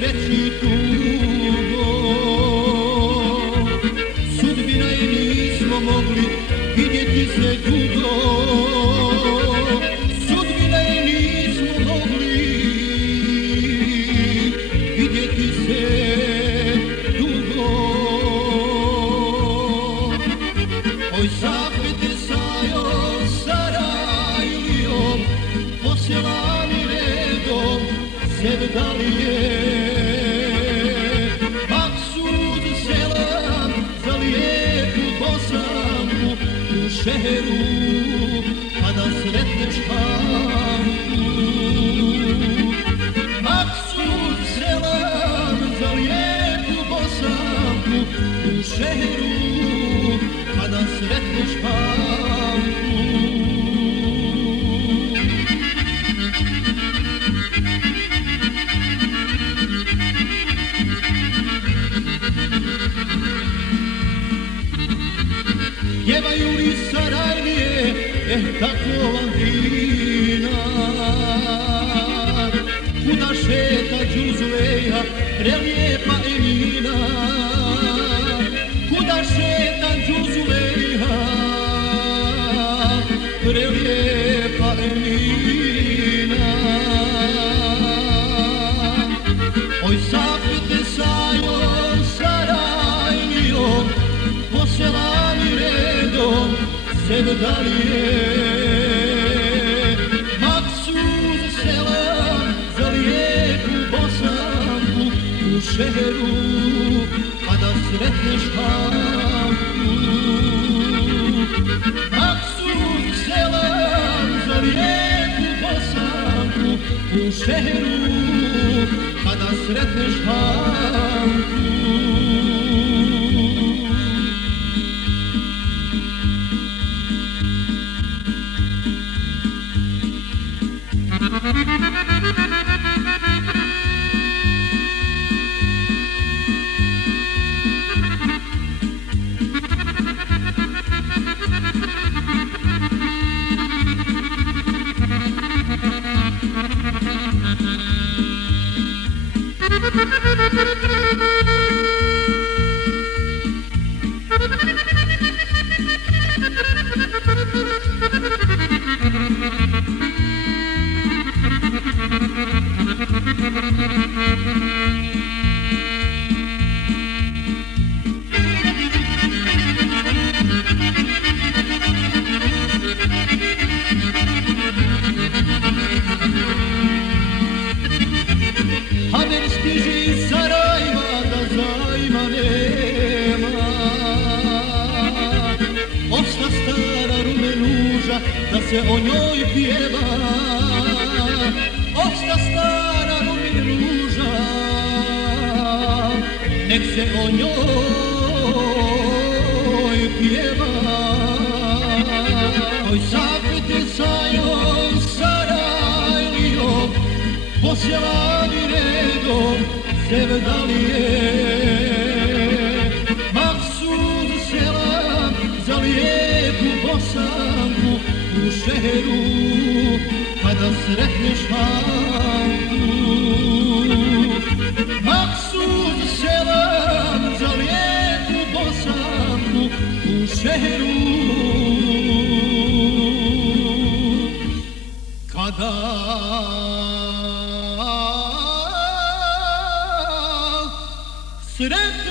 sreći tugo. Sudbina i nismo mogli vidjeti se dugo. Sudbina i nismo mogli vidjeti se dugo. Oj zapete sajo Sarajlijom, posjelani redom sevdalije. Maksud selam za lijepu Bosanku u šeheru kada sretneš Hanku. Maksud selam za lijepu Bosanku u šeheru kada sretneš Hanku. Pjevaju li Sarajlije, tako vam vina. Kuda šeta Đuzulejha, prelijepa Emina. Kuda šeta Đuzulejha, prelijepa Emina. Oj zapete sajo Sarajlijom, posjelani redom sevdalije. Maksud selam za lijepu Bosanku u šeheru kada sretneš Hanku. Maksud selam za lijepu Bosanku u šeheru kada sretneš Hanku. Haber stiže iz Sarajeva da zajma nema. Osta stara rumenuža da se o njoj pjeva. Osta stara rumenuža nek se o njoj pjeva. Oj zapete sajo Sarajlijom, posjelani redom sevdalije. Maksud selam za lijepu Bosanku u šeheru kada sretneš Hanku. Maksud selam za lijepu Bosanku u šeheru kada sretneš